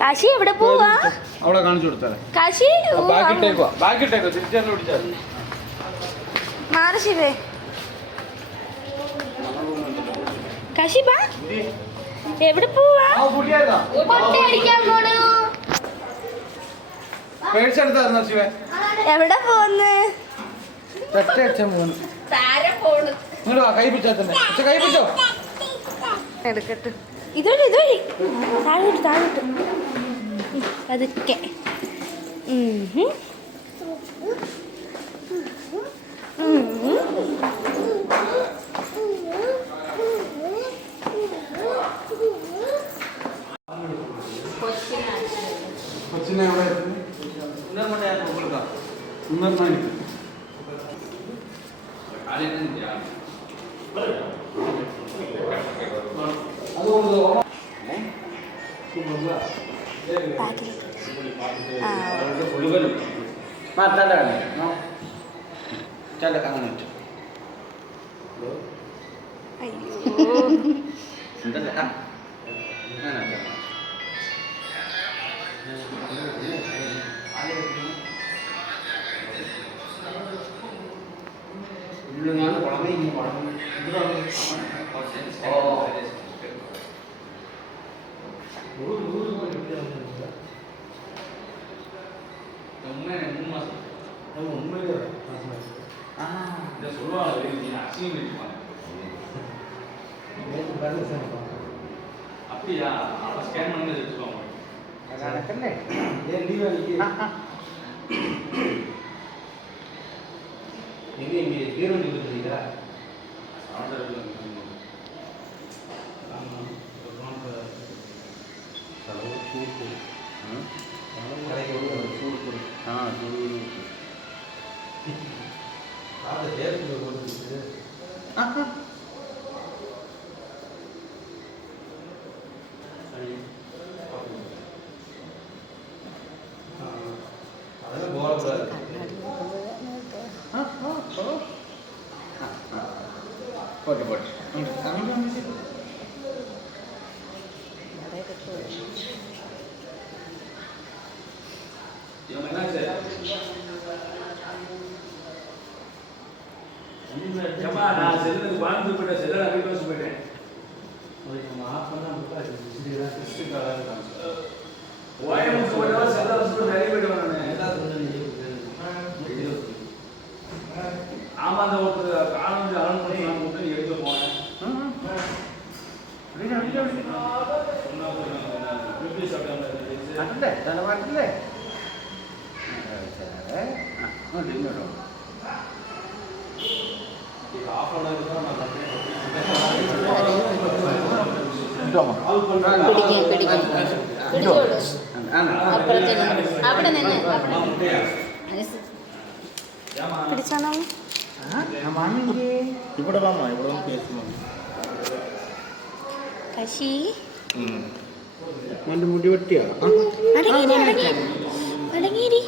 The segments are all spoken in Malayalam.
കാശി എവിടെ പോവാ? അവിടെ കാണിച്ചു കൊടുത്താലേ. കാശി ബാക്കിട്ടേക്കോ തിരിച്ചു പിടിച്ചാൽ മാറി ശിവേ. കാശി ബാ. എവിടെ പോവാ? പൊട്ടടിക്കാൻ പോണു. പേടിച്ചെടുത്തായിരുന്നു ശിവേ. എവിടെ പോന്ന്? കൈ പിടിച്ചാ തന്നെ കൈ പിടിച്ചോ. എടുക്കട്ടെ. ഇതുവഴി ഇതുവഴി താഴോട്ട് താഴോട്ട് പതുക്കെ. കൊച്ചിനെ എവിടെ அப்படியா? அப்ப ஸ்கேன் பண்ணி எடுத்துக்கோங்க. நடக்கല്ലേ? ஏன் லீவ் அன்னைக்கு? நீங்க ஹீரோ நிக்குறீங்களா? ஆர்டர் எடுத்துக்கோங்க. ஆமா. சலோ சூப்பு. கடைக்கு ஒரு சூப்பு. சூப்பு. அது டேஸ்ட் போடுறது. நான் செல்லுக்கு வாழ்ந்து போயிட்டேன். செல்ல வீட்டு வச்சு போயிட்டேன். ஓயமுக்கு போயிட்டா செல்ல வச்சு நிறைய போயிட்டு வரேன். ஆமா அந்த ஒருத்தர் காலம் அலன் பண்ணி நான் மட்டும் எடுத்து போனேன். പിടിച്ചാണോ? ഇവിടെ വാ ഇവിടെ പേസുന്നു. കശി മുടി വെട്ടിയോ? അടങ്ങിയിരി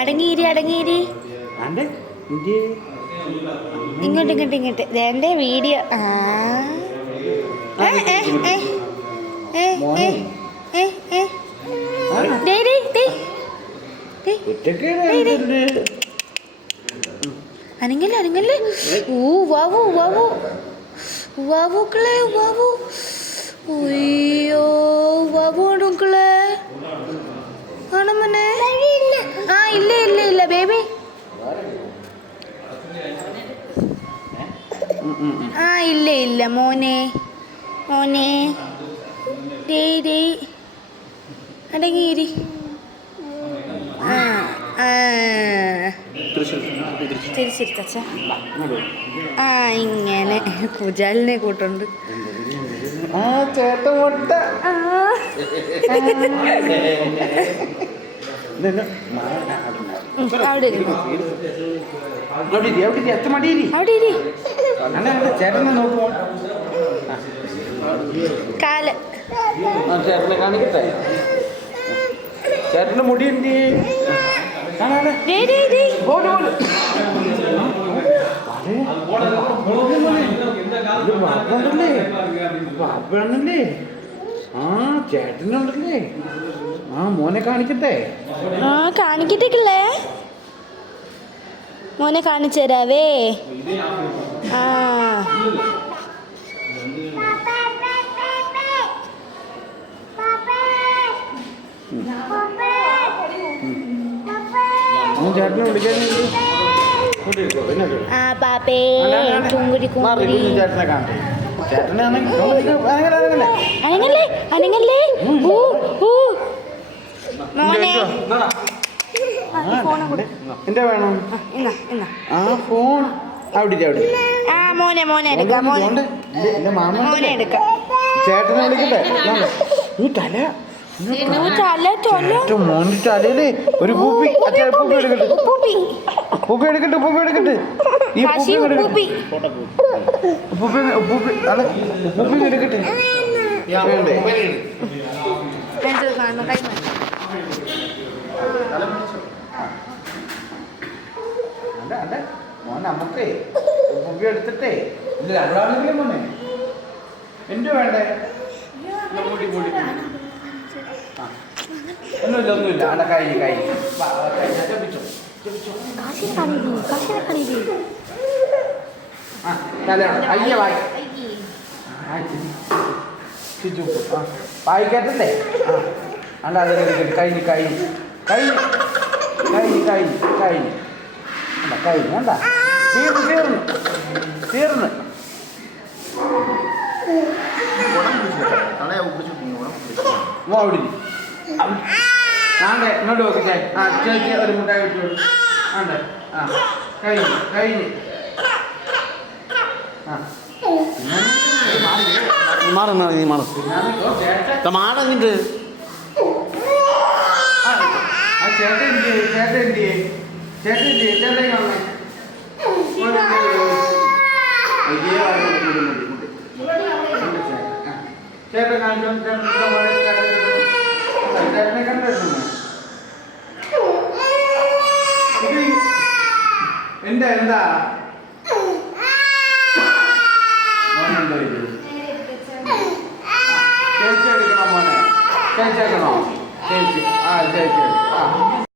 അടങ്ങിയിരി അടങ്ങിയിരി. ഇങ്ങോട്ട് ഇങ്ങോട്ട് ഇങ്ങോട്ട് എന്റെ വീഡിയോ. അനങ്ങല്ലേ അനങ്ങല്ലേ. ഊ വാവു വാവു വാവുക്കളെ വാവു. അയ്യോ വാവു മക്കളെ ആണോ മോനെ? ആ ഇല്ല ഇല്ല ഇല്ല ബേബി. ആ ഇല്ല ഇല്ല മോനെ മോനെ. അടങ്ങിയിരി. തിരിച്ചിരിക്കച്ച. ആ ഇങ്ങനെ കുജാലിനെ കൂട്ടുണ്ട്. ചേട്ടമുട്ട അവിടെ ചേട്ടനെ നോക്കുമോ? കാല് ചേട്ടനെ കാണിക്കട്ടെ. ചേട്ടന് മുടിയുണ്ട്. വാപ്പണല്ലേ? ചേട്ടനുണ്ടല്ലേ? ആ മോനെ കാണിക്കട്ടെ. ആ കാണിക്കട്ടേക്കില്ലേ? മോനെ കാണിച്ചു തരാവേ. ആ ചേട്ടനെ വിളിക്കാൻ ആ പാപ്പേ കുങ്കുരി കുങ്കുരി. ചേട്ടനെ കാണട്ടെ. ചേട്ടനാണെങ്കിൽ അനങ്ങല്ലേ അനങ്ങല്ലേ. ഊ ഊ മോനെ എന്റെ വേണം. ഇന്നാ ഇന്നാ. ആ ഫോൺ അവിടെ അവിടെ. ആ മോനെ മോനെ എടുക്കാം മോനെ. എന്റെ മാമ മോനെ എടുക്കാം. ചേട്ടനെ വിളിക്കട്ടെ. ഈ തല മോന്റെ തലയില് ഒരു പൂപ്പി. പൂപ്പി എടുക്കട്ടെ. പൂപ്പി എടുക്കട്ടെ. പൂപ്പി എടുക്കട്ടെ. ഈ പൂപ്പി പൂപ്പി പൂപ്പി അതെ പൂപ്പി എടുക്കട്ടെ. വേണ്ടേ? അല്ല അല്ല മോനെ നമുക്കേ പൂപ്പി എടുത്തിട്ടേ ഇല്ല രണ്ടാണെങ്കിലും മോനെ എന്ത് വേണ്ടേ? മൂടി മൂടി ഒന്നുമില്ല അവിടെ കഴിഞ്ഞു ജപിച്ചോ ആ തലയാണ് അയ്യ വായി വായിക്കട്ടല്ലേ? ആ അല്ല അത് കഴിഞ്ഞു കഴിഞ്ഞു കഴിഞ്ഞു കഴിഞ്ഞു കഴിഞ്ഞു കഴിഞ്ഞു അല്ല കഴിഞ്ഞു എന്താ തീർന്നു തീർന്നു തീർന്ന് അവിടെ ആണ്ടെ ഇങ്ങോട്ട് നോക്കിച്ചേ. ആ ചേച്ചി ഒരു മുട്ടായി വിട്ടു ആണ്ടെ. ആ കഴിഞ്ഞു കഴിഞ്ഞു. ആ മാറി നീ മാറി മാറങ്ങിട്ട് ആ ചേട്ടൻ ചേട്ടൻ ചേട്ടൻ ചേട്ടൻ ചേട്ടൻ കാണിച്ചോ. ചേട്ടനെ കണ്ടിരുന്നു. എന്താ എന്താ മോനെന്തോ ഇത് ചേച്ചി എടുക്കണം മോനെ. ചേച്ചി എടുക്കണോ? ചേച്ചി ആ ചേച്ചി ആ